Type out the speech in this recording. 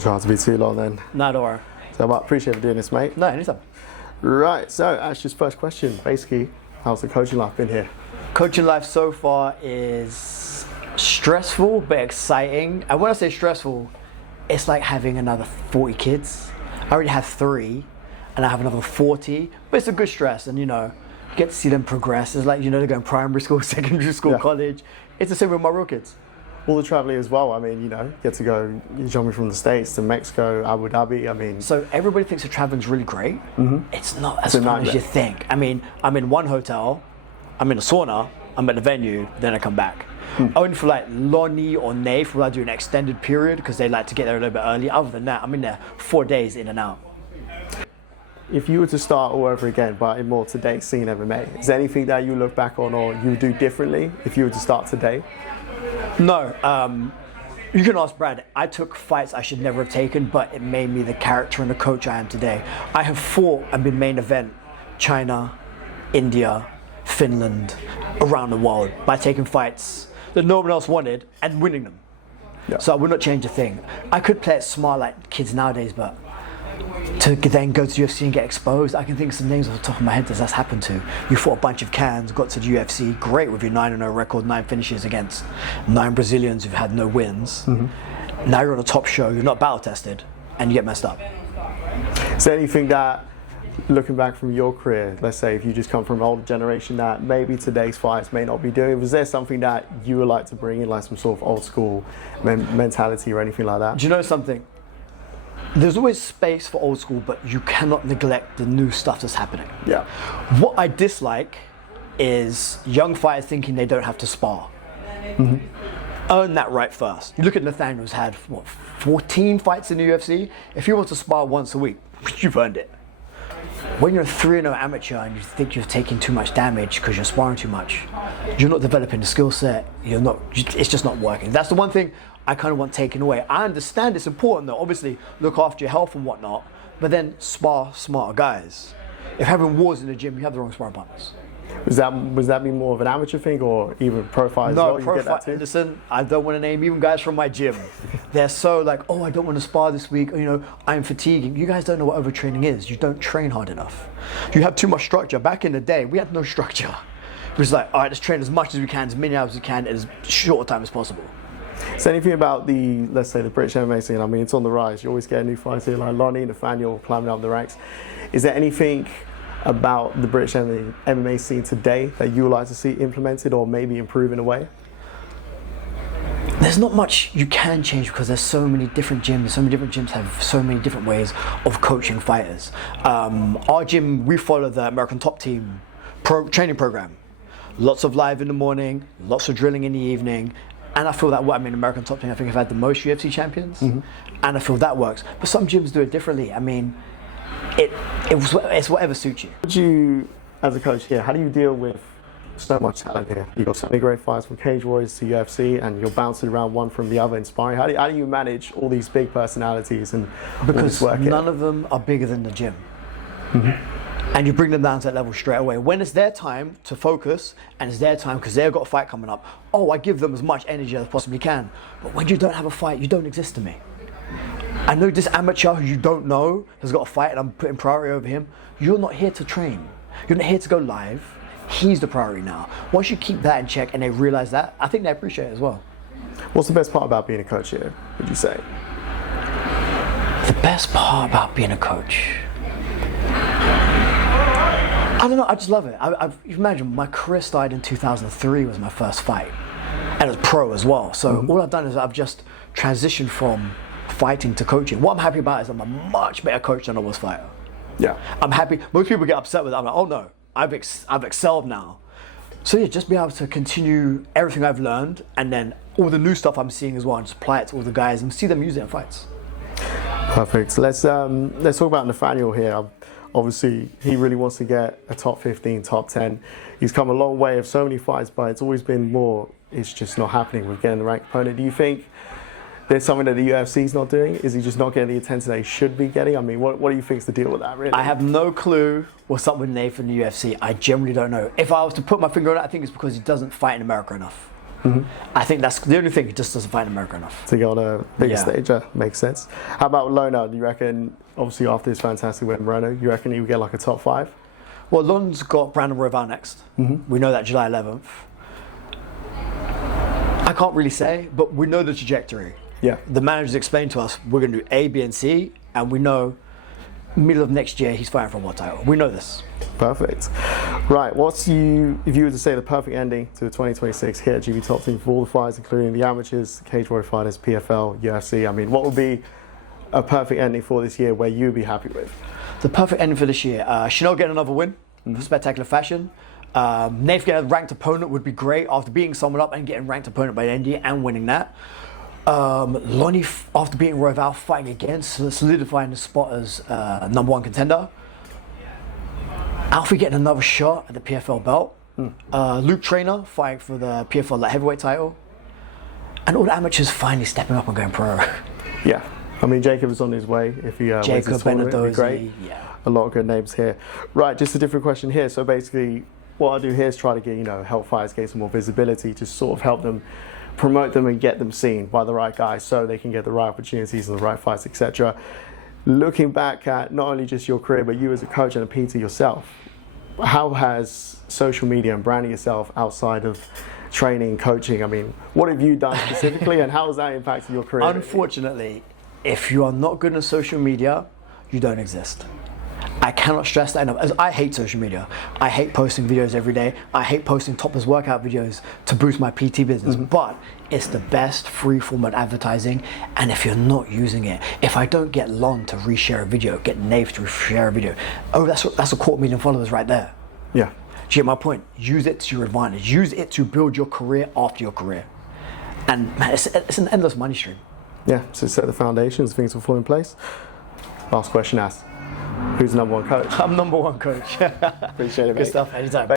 I'll try not to be too long then. No, don't worry. So I appreciate you doing this, mate. No, anytime. Right, so Ash's first question, basically, how's the coaching life been here? Coaching life so far is stressful but exciting. And when I say stressful, it's like having another 40 kids. I already have 3 and I have another 40, but it's a good stress, and you get to see them progress. It's like, they're going primary school, secondary school, college. It's the same with my real kids. All the traveling as well, get to go, you're jumping from the States to Mexico, Abu Dhabi, So everybody thinks that traveling's really great. Mm-hmm. It's not as fun as you think. I'm in one hotel, I'm in a sauna, I'm at the venue, then I come back. Only for like Lonnie or Nath will I do an extended period because they like to get there a little bit early. Other than that, I'm in there 4 days in and out. If you were to start all over again, but in more today's scene MMA, is there anything that you look back on or you do differently if you were to start today? No, you can ask Brad. I took fights I should never have taken, but it made me the character and the coach I am today. I have fought and been main event China, India, Finland, around the world by taking fights that no one else wanted and winning them. Yeah. So I would not change a thing. I could play it smart like kids nowadays, but to then go to UFC and get exposed, I can think of some names off the top of my head that's happened to. You fought a bunch of cans, got to the UFC, great with your 9-0 record, 9 finishes against 9 Brazilians who've had no wins. Mm-hmm. Now you're on a top show, you're not battle tested, and you get messed up. Is there anything that, looking back from your career, let's say if you just come from an older generation that maybe today's fights may not be doing, was there something that you would like to bring in, like some sort of old school mentality or anything like that? Do you know something? There's always space for old school, but you cannot neglect the new stuff that's happening. Yeah. What I dislike is young fighters thinking they don't have to spar. Mm-hmm. Earn that right first. You look at Nathaniel, who's had, 14 fights in the UFC? If you want to spar once a week, you've earned it. When you're a 3-0 amateur and you think you're taking too much damage because you're sparring too much, you're not developing the skill set, it's just not working. That's the one thing I kind of want taken away. I understand it's important though, obviously look after your health and whatnot, but then spar smarter guys. If having wars in the gym, you have the wrong sparring partners. Was that be more of an amateur thing or even pro fight as no, well? Pro fight. Listen, I don't want to name even guys from my gym. They're so like, oh, I don't want to spar this week. I'm fatiguing. You guys don't know what overtraining is. You don't train hard enough. You have too much structure. Back in the day, we had no structure. It was like, all right, let's train as much as we can, as many hours as we can, in as short a time as possible. So anything about let's say the British MMA scene, it's on the rise. You always get a new fighter like Lonnie, Nathaniel climbing up the ranks. Is there anything about the British MMA scene today that you would like to see implemented or maybe improve in a way? There's not much you can change because there's so many different gyms. So many different gyms have so many different ways of coaching fighters. Our gym, we follow the American Top Team training program. Lots of live in the morning, lots of drilling in the evening. And I feel that American Top Team, I think I've had the most UFC champions. Mm-hmm. And I feel that works. But some gyms do it differently. It's whatever suits you. Would you, as a coach here, how do you deal with so much talent here? You've got so many great fights from Cage Warriors to UFC and you're bouncing around one from the other, inspiring. How do you manage all these big personalities and because work none of them are bigger than the gym. Mm-hmm. And you bring them down to that level straight away. When it's their time to focus and it's their time because they've got a fight coming up, I give them as much energy as I possibly can. But when you don't have a fight, you don't exist to me. I know this amateur who you don't know has got a fight and I'm putting priority over him. You're not here to train. You're not here to go live. He's the priority now. Once you keep that in check and they realize that, I think they appreciate it as well. What's the best part about being a coach here, would you say? The best part about being a coach? I don't know, I just love it. You imagine, my career started in 2003 was my first fight. And it was pro as well. So all I've done is I've just transitioned from fighting to coaching. What I'm happy about is I'm a much better coach than I was fighter. Yeah. I'm happy. Most people get upset with it. I'm like, oh no, I've excelled now. So yeah, just be able to continue everything I've learned and then all the new stuff I'm seeing as well and just apply it to all the guys and see them use it in fights. Perfect. Let's talk about Nathaniel here. Obviously, he really wants to get a top 15, top 10. He's come a long way of so many fights, but it's always been more, it's just not happening with getting the ranked opponent. Do you think there's something that the UFC is not doing? Is he just not getting the attention that he should be getting? What do you think is the deal with that, really? I have no clue what's up with Nathan in the UFC. I generally don't know. If I was to put my finger on it, I think it's because he doesn't fight in America enough. I think that's the only thing. He just doesn't fight in America enough. To get on a bigger Yeah. stage, makes sense. How about Lona? Do you reckon, obviously after this fantastic win in Moreno, you reckon he would get like a top 5? Well, Lon's got Brandon Royval next. We know that July 11th. I can't really say, but we know the trajectory. Yeah. The manager's explained to us we're going to do A, B, and C, and we know middle of next year he's fighting for a world title. We know this. Perfect. Right, if you were to say the perfect ending to the 2026 here at GB Top Team for all the fights, including the amateurs, Cage Warrior fighters, PFL, UFC, I mean, what would be a perfect ending for this year where you'd be happy with? The perfect ending for this year. Chanel getting another win in spectacular fashion. Nath getting a ranked opponent would be great after beating someone up and getting ranked opponent by the end of the year and winning that. Lonnie, after beating Royval, fighting again, solidifying his spot as #1 contender. Alfie getting another shot at the PFL belt. Luke Traynor fighting for the PFL light heavyweight title. And all the amateurs finally stepping up and going pro. Yeah, I mean, Jacob is on his way. If he wins Jacob, this tournament, it'd be great. Benedozzi, yeah. A lot of good names here. Right, just a different question here. So basically, what I do here is try to get, help fighters get some more visibility, just sort of help them, promote them and get them seen by the right guys so they can get the right opportunities and the right fights, etc. Looking back at not only just your career, but you as a coach and a PT yourself, how has social media and branding yourself outside of training, coaching, I mean, what have you done specifically and how has that impacted your career? Unfortunately, if you are not good on social media, you don't exist. I cannot stress that enough. As I hate social media. I hate posting videos every day. I hate posting topless workout videos to boost my PT business. But it's the best free form of advertising. And if you're not using it, if I don't get Lon to reshare a video, get Nave to reshare a video, that's a 250,000 followers right there. Yeah. Do you get my point? Use it to your advantage. Use it to build your career after your career. And man, it's an endless money stream. Yeah, so set the foundations, things will fall in place. Last question asked, who's the #1 coach? I'm #1 coach. Appreciate it, mate. Good stuff, anytime.